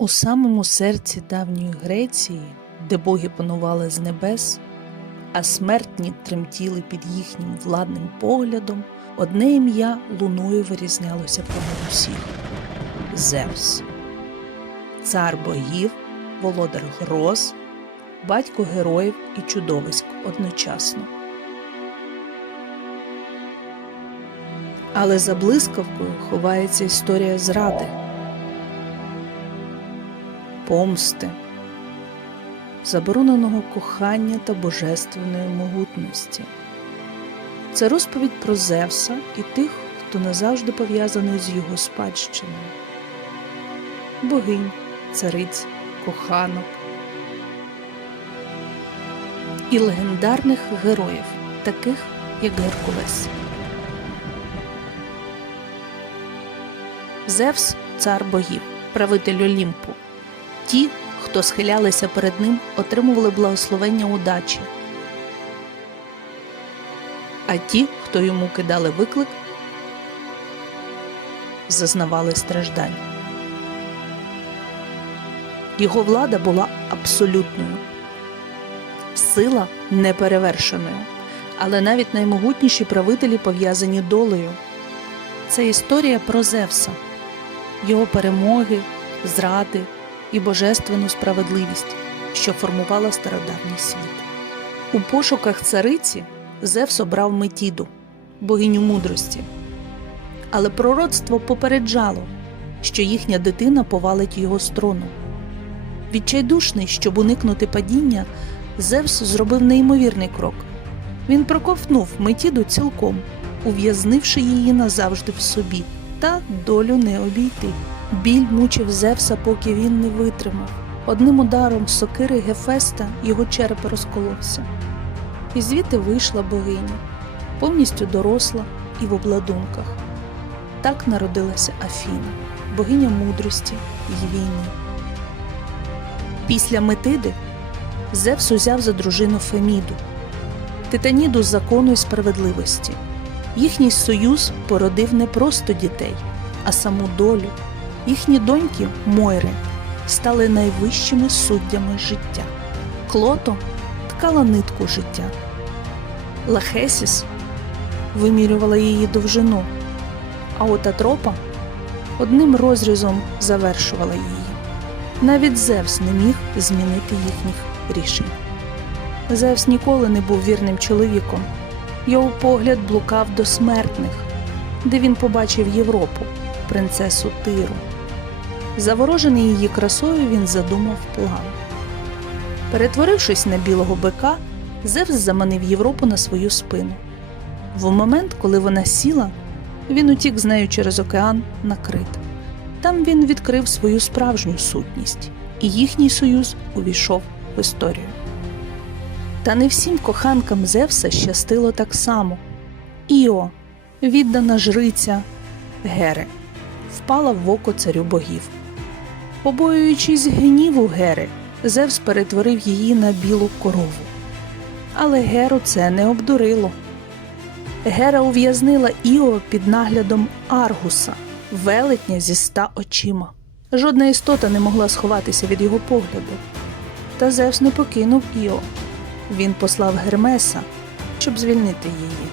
У самому серці давньої Греції, де боги панували з небес, а смертні тремтіли під їхнім владним поглядом, одне ім'я луною вирізнялося понад усіх Зевс. Цар богів, володар гроз, батько героїв і чудовиськ одночасно. Але за блискавкою ховається історія зради, помсти, забороненого кохання та божественної могутності. Це розповідь про Зевса і тих, хто назавжди пов'язаний з його спадщиною, богинь, цариць, коханок і легендарних героїв, таких як Геркулес. Зевс цар богів, правитель Олімпу. Ті, хто схилялися перед ним, отримували благословення удачі. А ті, хто йому кидали виклик, зазнавали страждань. Його влада була абсолютною, сила неперевершеною, але навіть наймогутніші правителі пов'язані долею. Це історія про Зевса, його перемоги, зради і божественну справедливість, що формувала стародавній світ. У пошуках цариці Зевс обрав Метіду, богиню мудрості. Але пророцтво попереджало, що їхня дитина повалить його з трону. Відчайдушний, щоб уникнути падіння, Зевс зробив неймовірний крок. Він проковтнув Метіду цілком, ув'язнивши її назавжди в собі, та долю не обійти. Біль мучив Зевса, поки він не витримав. Одним ударом сокири Гефеста його череп розколовся. І звідти вийшла богиня, повністю доросла і в обладунках. Так народилася Афіна, богиня мудрості й війни. Після Метиди Зевс узяв за дружину Феміду, титаніду закону і справедливості. Їхній союз породив не просто дітей, а саму долю. Їхні доньки Мойри стали найвищими суддями життя. Клото ткала нитку життя. Лахесіс вимірювала її довжину, а от Атропа одним розрізом завершувала її. Навіть Зевс не міг змінити їхніх рішень. Зевс ніколи не був вірним чоловіком. Його погляд блукав до смертних, де він побачив Європу, принцесу Тиру. Заворожений її красою, він задумав план. Перетворившись на білого бика, Зевс заманив Європу на свою спину. В момент, коли вона сіла, він утік з нею через океан на Крит. Там він відкрив свою справжню сутність, і їхній союз увійшов в історію. Та не всім коханкам Зевса щастило так само. Іо, віддана жриця Гери, впала в око царю богів. Побоюючись гніву Гери, Зевс перетворив її на білу корову. Але Геру це не обдурило. Гера ув'язнила Іо під наглядом Аргуса, велетня зі ста очима. Жодна істота не могла сховатися від його погляду. Та Зевс не покинув Іо. Він послав Гермеса, щоб звільнити її.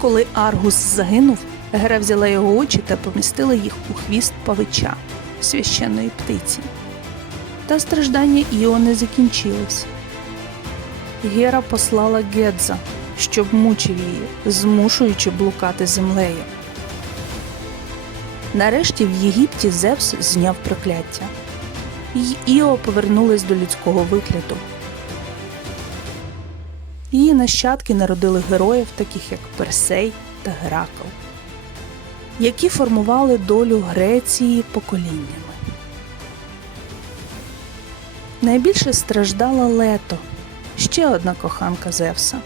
Коли Аргус загинув, Гера взяла його очі та помістила їх у хвіст павича, священної птиці. Та страждання Іо не закінчились. Гера послала Гедза, щоб мучив її, змушуючи блукати землею. Нарешті в Єгипті Зевс зняв прокляття, й Іо повернулась до людського вигляду. Її нащадки народили героїв, таких як Персей та Геракл, які формували долю Греції поколіннями. Найбільше страждала Лето, ще одна коханка Зевса.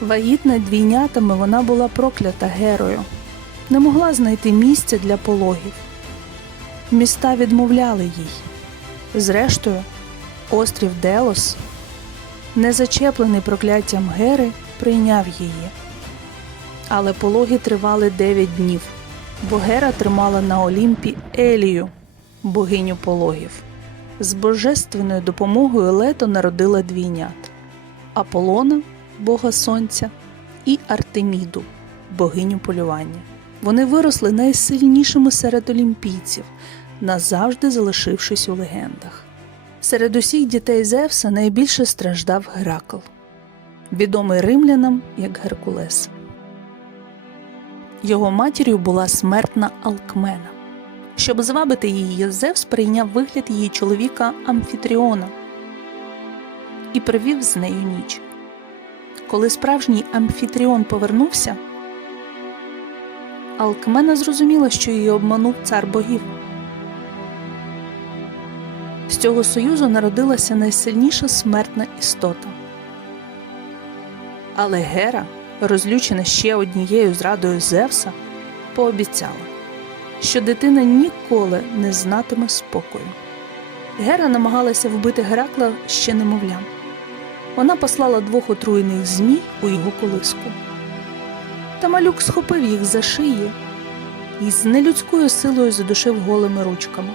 Вагітна двійнятами вона була проклята Герою, не могла знайти місця для пологів. Міста відмовляли їй. Зрештою, острів Делос не зачеплений прокляттям Гери, прийняв її. Але пологи тривали дев'ять днів, бо Гера тримала на Олімпі Елію, богиню пологів. З божественною допомогою Лето народила двійнят Аполлона, бога сонця, і Артеміду, богиню полювання. Вони виросли найсильнішими серед олімпійців, назавжди залишившись у легендах. Серед усіх дітей Зевса найбільше страждав Геракл, відомий римлянам як Геркулес. Його матір'ю була смертна Алкмена. Щоб звабити її, Зевс прийняв вигляд її чоловіка Амфітріона і провів з нею ніч. Коли справжній Амфітріон повернувся, Алкмена зрозуміла, що її обманув цар богів. Цього союзу народилася найсильніша смертна істота. Але Гера, розлючена ще однією зрадою Зевса, пообіцяла, що дитина ніколи не знатиме спокою. Гера намагалася вбити Геракла ще немовлям. Вона послала двох отруєних змій у його колиску. Та малюк схопив їх за шиї і з нелюдською силою задушив голими ручками.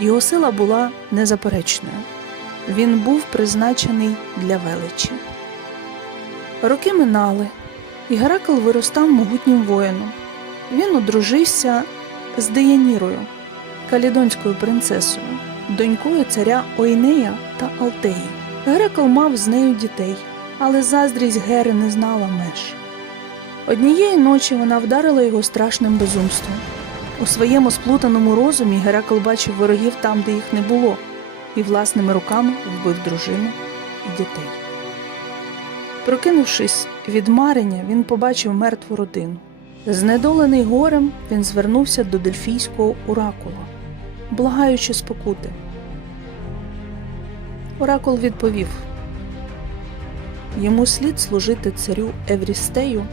Його сила була незаперечною. Він був призначений для величі. Роки минали, і Геракл виростав могутнім воїном. Він одружився з Деянірою, калідонською принцесою, донькою царя Ойнея та Алтеї. Геракл мав з нею дітей, але заздрість Гери не знала меж. Однієї ночі вона вдарила його страшним безумством. У своєму сплутаному розумі Геракл бачив ворогів там, де їх не було, і власними руками вбив дружину і дітей. Прокинувшись від марення, він побачив мертву родину. Знедолений горем, він звернувся до дельфійського оракула, благаючи спокути. Оракул відповів йому слід служити царю Еврістею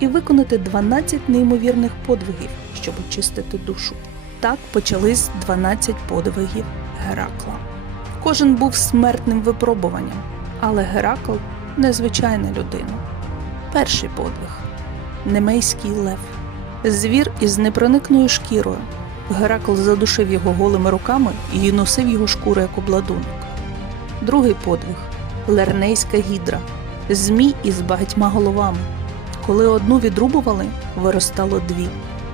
і виконати 12 неймовірних подвигів, щоб очистити душу. Так почались 12 подвигів Геракла. Кожен був смертним випробуванням, але Геракл незвичайна людина. Перший подвиг Немейський лев. Звір із непроникною шкірою. Геракл задушив його голими руками і носив його шкуру як обладунок. Другий подвиг Лернейська гідра. Змій із багатьма головами. Коли одну відрубували, виростало дві.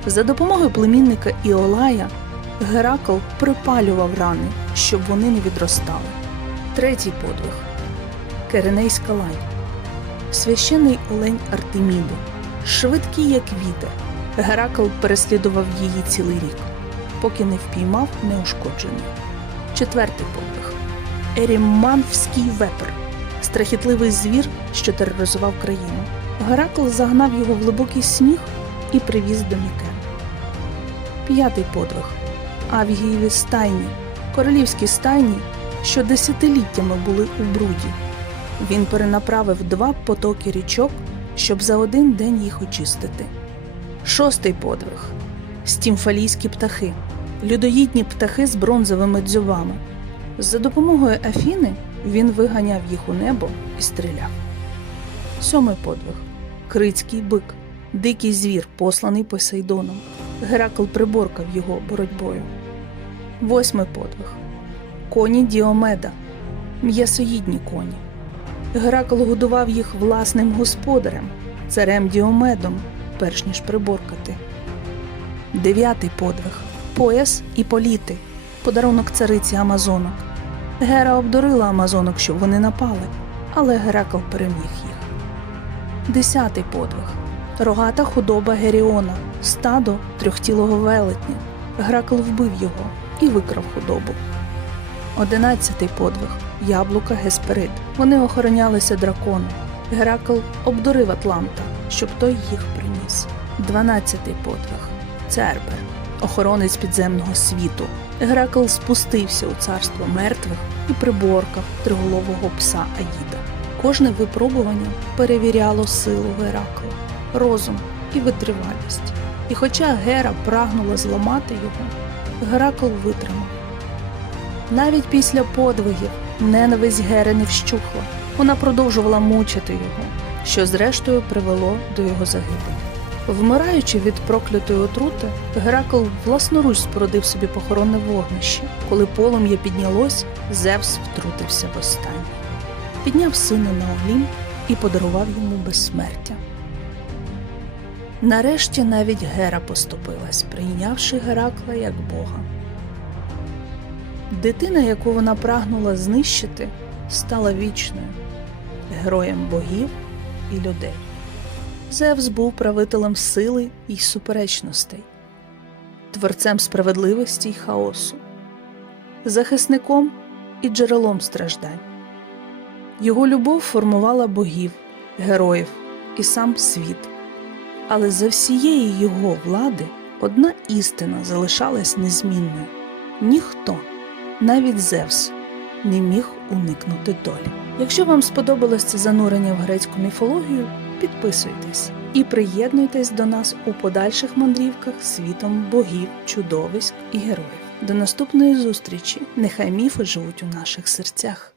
За допомогою племінника Іолая Геракл припалював рани, щоб вони не відростали. Третій подвиг Керенейська лань. Священий олень Артеміди, швидкий, як вітер. Геракл переслідував її цілий рік, поки не впіймав неушкоджений. Четвертий подвиг Ерімманфський вепр, страхітливий звір, що тероризував країну. Геракл загнав його в глибокий сніг і привіз до Мікен. П'ятий подвиг Авгієві стайні, королівські стайні, що десятиліттями були у бруді. Він перенаправив два потоки річок, щоб за один день їх очистити. Шостий подвиг стімфалійські птахи, людоїдні птахи з бронзовими дзьобами. За допомогою Афіни він виганяв їх у небо і стріляв. Сьомий подвиг Крицький бик, дикий звір, посланий Посейдоном. Геракл приборкав його боротьбою. Восьмий подвиг Коні Діомеда, м'ясоїдні коні. Геракл годував їх власним господарем, царем Діомедом, перш ніж приборкати. Дев'ятий подвиг Пояс і політи, подарунок цариці Амазонок. Гера обдурила Амазонок, щоб вони напали, але Геракл переміг їх. Десятий подвиг рогата худоба Геріона, стадо трьохтілого велетня. Геракл вбив його і викрав худобу. Одинадцятий подвиг яблука Гесперид. Вони охоронялися драконом. Геракл обдурив Атланта, щоб той їх приніс. Дванадцятий подвиг Цербер, охоронець підземного світу. Геракл спустився у царство мертвих і приборкав триголового пса Аїда. Кожне випробування перевіряло силу Геракла, розум і витривалість. І хоча Гера прагнула зламати його, Геракл витримав. Навіть після подвигів ненависть Гери не вщухла. Вона продовжувала мучити його, що зрештою привело до його загибелі. Вмираючи від проклятої отрути, Геракл власноруч спорудив собі похоронне вогнище. Коли полум'я піднялось, Зевс втрутився востаннє. Підняв сина на оглін і подарував йому безсмертя. Нарешті навіть Гера поступилась, прийнявши Геракла як Бога. Дитина, яку вона прагнула знищити, стала вічною, героєм богів і людей. Зевс був правителем сили й суперечностей, творцем справедливості й хаосу, захисником і джерелом страждань. Його любов формувала богів, героїв і сам світ. Але за всієї його влади одна істина залишалась незмінною: ніхто, навіть Зевс, не міг уникнути долі. Якщо вам сподобалось це занурення в грецьку міфологію, підписуйтесь і приєднуйтесь до нас у подальших мандрівках світом богів, чудовиськ і героїв. До наступної зустрічі! Нехай міфи живуть у наших серцях.